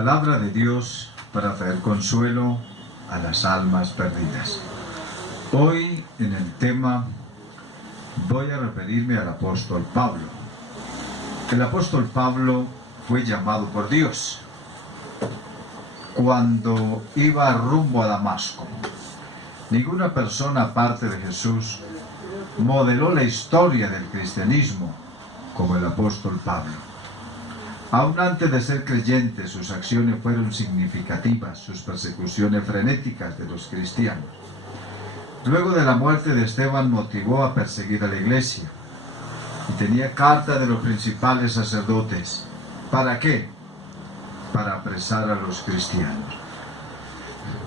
Palabra de Dios para traer consuelo a las almas perdidas. Hoy en el tema voy a referirme al apóstol Pablo. El apóstol Pablo fue llamado por Dios cuando iba rumbo a Damasco. Ninguna persona aparte de Jesús modeló la historia del cristianismo como el apóstol Pablo. Aún antes de ser creyente, sus acciones fueron significativas, sus persecuciones frenéticas de los cristianos. Luego de la muerte de Esteban motivó a perseguir a la iglesia y tenía carta de los principales sacerdotes. ¿Para qué? Para apresar a los cristianos.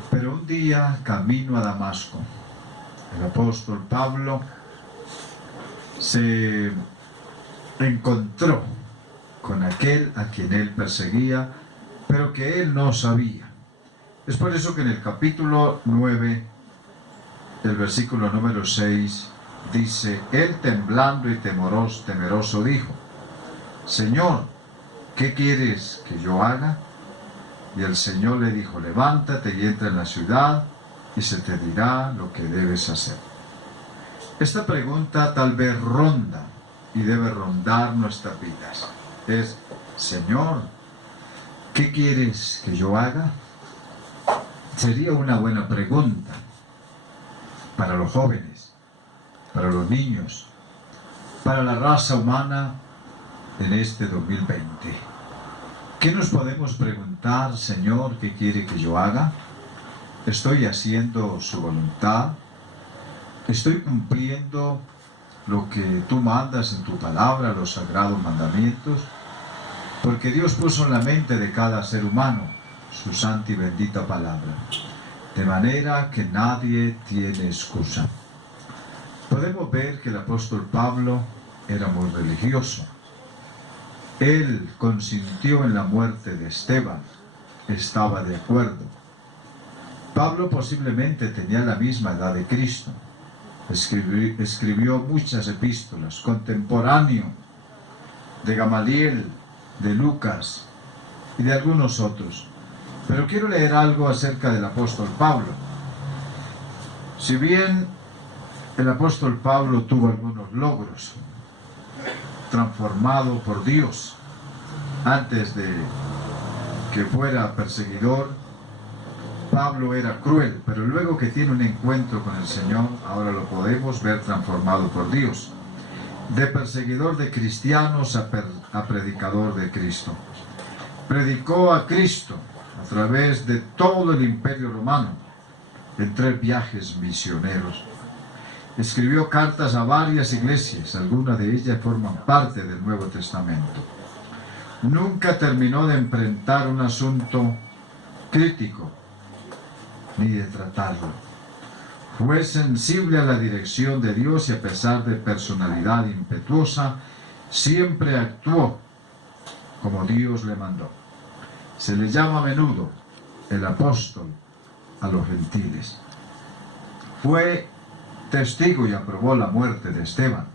Pero un día, camino a Damasco, el apóstol Pablo se encontró con aquel a quien él perseguía, pero que él no sabía. Es por eso que en el capítulo 9, el versículo número 6, dice: él temblando y temeroso dijo: Señor, ¿qué quieres que yo haga? Y el Señor le dijo: levántate y entra en la ciudad, y se te dirá lo que debes hacer. Esta pregunta tal vez ronda y debe rondar nuestras vidas. Es: Señor, ¿qué quieres que yo haga? Sería una buena pregunta para los jóvenes, para los niños, para la raza humana en este 2020. ¿Qué nos podemos preguntar? Señor, ¿qué quiere que yo haga? ¿Estoy haciendo su voluntad? ¿Estoy cumpliendo lo que tú mandas en tu palabra, los sagrados mandamientos? Porque Dios puso en la mente de cada ser humano su santa y bendita palabra, de manera que nadie tiene excusa. Podemos ver que el apóstol Pablo era muy religioso. Él consintió en la muerte de Esteban, estaba de acuerdo. Pablo posiblemente tenía la misma edad de Cristo. Escribió muchas epístolas, contemporáneo de Gamaliel, de Lucas y de algunos otros. Pero quiero leer algo acerca del apóstol Pablo. Si bien el apóstol Pablo tuvo algunos logros, transformado por Dios antes de que fuera perseguidor, Pablo era cruel, pero luego que tiene un encuentro con el Señor, ahora lo podemos ver transformado por Dios. De perseguidor de cristianos a predicador de Cristo. Predicó a Cristo a través de todo el imperio romano, en 3 viajes misioneros. Escribió cartas a varias iglesias, algunas de ellas forman parte del Nuevo Testamento. Nunca terminó de enfrentar un asunto crítico, ni de tratarlo. Fue sensible a la dirección de Dios y a pesar de personalidad impetuosa, siempre actuó como Dios le mandó. Se le llama a menudo el apóstol a los gentiles. Fue testigo y aprobó la muerte de Esteban.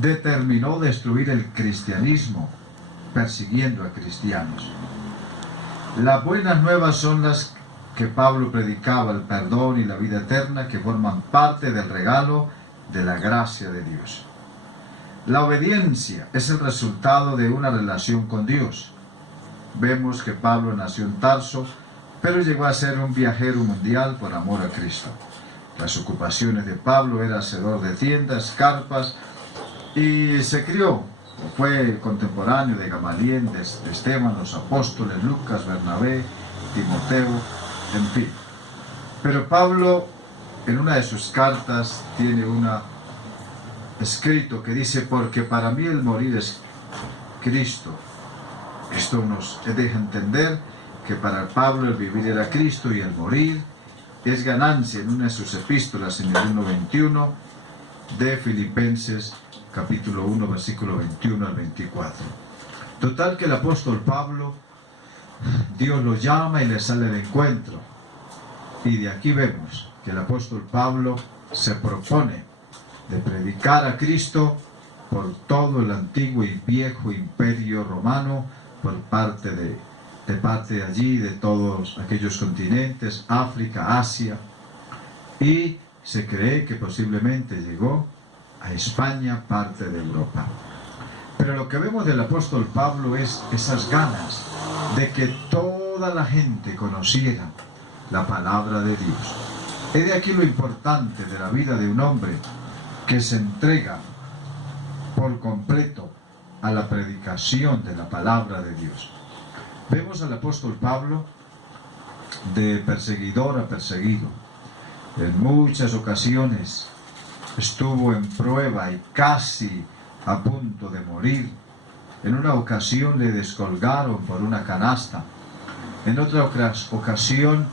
Determinó destruir el cristianismo persiguiendo a cristianos. Las buenas nuevas son las que Pablo predicaba: el perdón y la vida eterna, que forman parte del regalo de la gracia de Dios. La obediencia es el resultado de una relación con Dios. Vemos que Pablo nació en Tarso, pero llegó a ser un viajero mundial por amor a Cristo. Las ocupaciones de Pablo eran hacedor de tiendas, carpas, y se crió. Fue contemporáneo de Gamaliel, de Esteban, los apóstoles, Lucas, Bernabé, Timoteo, en fin. Pero Pablo, en una de sus cartas, tiene escrito que dice: porque para mí el morir es Cristo. Esto nos deja entender que para Pablo el vivir era Cristo y el morir es ganancia. En una de sus epístolas, en el 1:21 de Filipenses, capítulo 1, versículo 21 al 24. Total que el apóstol Pablo, Dios lo llama y le sale al encuentro. Y de aquí vemos que el apóstol Pablo se propone de predicar a Cristo por todo el antiguo y viejo imperio romano por parte de de parte de allí, de todos aquellos continentes, África, Asia, y se cree que posiblemente llegó a España, parte de Europa. Pero lo que vemos del apóstol Pablo es esas ganas de que toda la gente conociera la palabra de Dios. Es de aquí lo importante de la vida de un hombre que se entrega por completo a la predicación de la palabra de Dios. Vemos al apóstol Pablo de perseguidor a perseguido. En muchas ocasiones estuvo en prueba y casi a punto de morir. En una ocasión le descolgaron por una canasta. En otra ocasión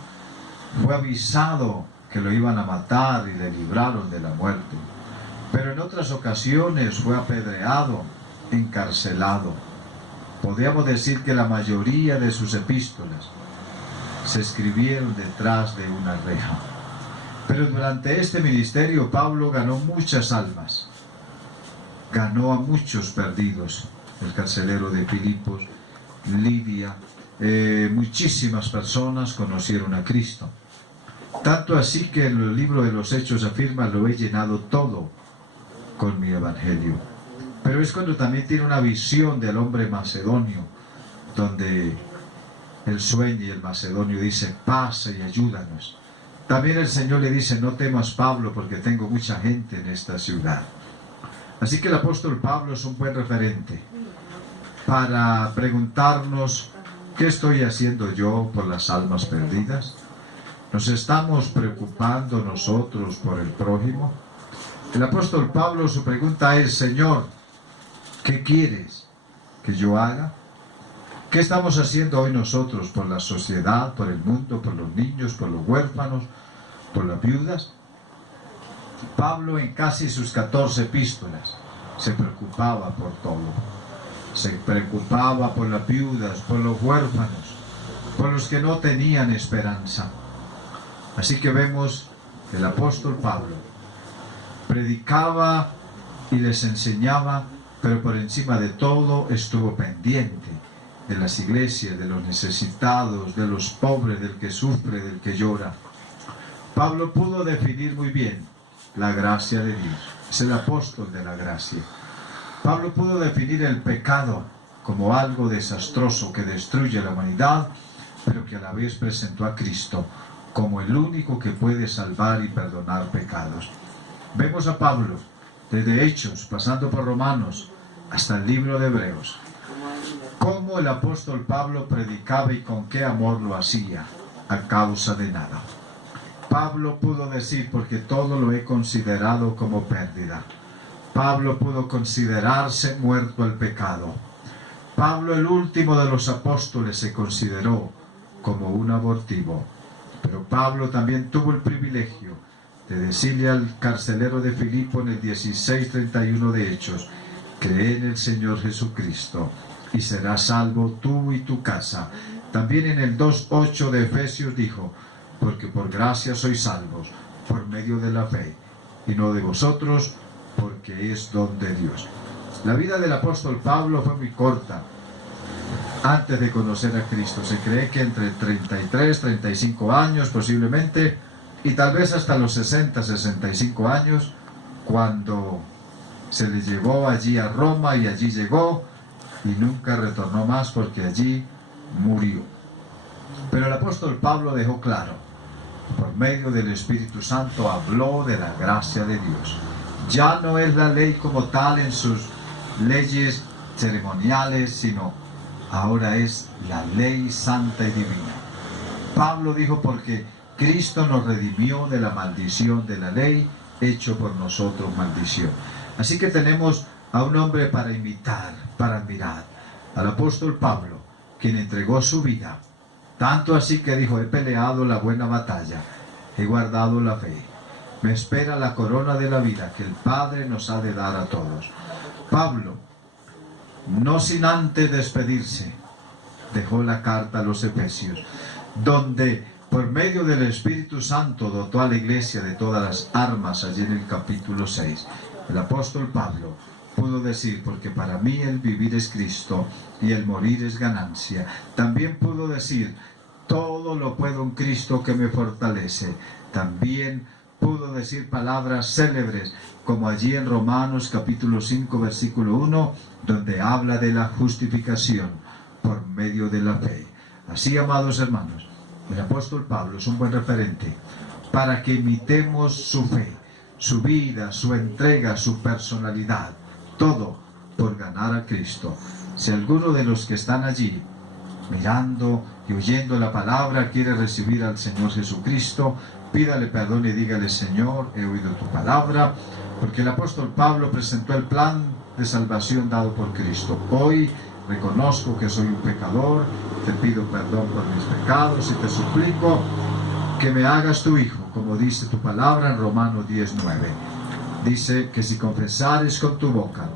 fue avisado que lo iban a matar y le libraron de la muerte. Pero en otras ocasiones fue apedreado, encarcelado. Podríamos decir que la mayoría de sus epístolas se escribieron detrás de una reja. Pero durante este ministerio Pablo ganó muchas almas. Ganó a muchos perdidos. El carcelero de Filipos, Lidia, muchísimas personas conocieron a Cristo. Tanto así que en el libro de los Hechos afirma: lo he llenado todo con mi evangelio. Pero es cuando también tiene una visión del hombre macedonio, donde el sueño y el macedonio dice: pasa y ayúdanos. También el Señor le dice: no temas, Pablo, porque tengo mucha gente en esta ciudad. Así que el apóstol Pablo es un buen referente para preguntarnos: ¿qué estoy haciendo yo por las almas perdidas? ¿Nos estamos preocupando nosotros por el prójimo? El apóstol Pablo, su pregunta es: Señor, ¿qué quieres que yo haga? ¿Qué estamos haciendo hoy nosotros por la sociedad, por el mundo, por los niños, por los huérfanos, por las viudas? Pablo, en casi sus 14 epístolas, se preocupaba por todo. Se preocupaba por las viudas, por los huérfanos, por los que no tenían esperanza. Así que vemos que el apóstol Pablo predicaba y les enseñaba, pero por encima de todo estuvo pendiente de las iglesias, de los necesitados, de los pobres, del que sufre, del que llora. Pablo pudo definir muy bien la gracia de Dios. Es el apóstol de la gracia. Pablo pudo definir el pecado como algo desastroso que destruye la humanidad, pero que a la vez presentó a Cristo como el único que puede salvar y perdonar pecados. Vemos a Pablo desde Hechos, pasando por Romanos, hasta el libro de Hebreos, cómo el apóstol Pablo predicaba y con qué amor lo hacía, a causa de nada. Pablo pudo decir: porque todo lo he considerado como pérdida. Pablo pudo considerarse muerto al pecado. Pablo, el último de los apóstoles, se consideró como un abortivo. Pero Pablo también tuvo el privilegio de decirle al carcelero de Filipo en el 16:31 de Hechos: cree en el Señor Jesucristo y serás salvo tú y tu casa. También en el 2:8 de Efesios dijo: porque por gracia sois salvos, por medio de la fe, y no de vosotros, porque es don de Dios. La vida del apóstol Pablo fue muy corta antes de conocer a Cristo. Se cree que entre 33, 35 años posiblemente, y tal vez hasta los 60, 65 años, cuando se le llevó allí a Roma, y allí llegó y nunca retornó más, porque allí murió. Pero el apóstol Pablo dejó claro, por medio del Espíritu Santo, habló de la gracia de Dios. Ya no es la ley como tal en sus leyes ceremoniales, sino ahora es la ley santa y divina. Pablo dijo: porque Cristo nos redimió de la maldición de la ley, hecho por nosotros maldición. Así que tenemos a un hombre para imitar, para admirar, al apóstol Pablo, quien entregó su vida, tanto así que dijo: he peleado la buena batalla, he guardado la fe, me espera la corona de la vida que el Padre nos ha de dar a todos. Pablo, no sin antes despedirse, dejó la carta a los Efesios, donde por medio del Espíritu Santo dotó a la iglesia de todas las armas. Allí en el capítulo 6, el apóstol Pablo pudo decir, porque para mí el vivir es Cristo y el morir es ganancia. También pudo decir, todo lo puedo en Cristo que me fortalece. También pudo decir palabras célebres, como allí en Romanos capítulo 5, versículo 1, donde habla de la justificación por medio de la fe. Así, amados hermanos, el apóstol Pablo es un buen referente para que imitemos su fe, su vida, su entrega, su personalidad, todo por ganar a Cristo. Si alguno de los que están allí mirando y oyendo la palabra quiere recibir al Señor Jesucristo, pídale perdón y dígale: Señor, he oído tu palabra, porque el apóstol Pablo presentó el plan de salvación dado por Cristo. Hoy reconozco que soy un pecador, te pido perdón por mis pecados y te suplico que me hagas tu hijo, como dice tu palabra en Romanos 10:9. Dice que si confesares con tu boca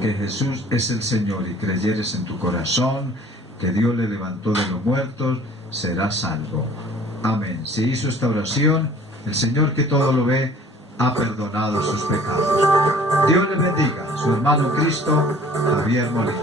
que Jesús es el Señor y creyeres en tu corazón que Dios le levantó de los muertos, serás salvo. Amén. Si hizo esta oración, el Señor que todo lo ve ha perdonado sus pecados. Dios le bendiga. Su hermano Cristo, Javier Molina.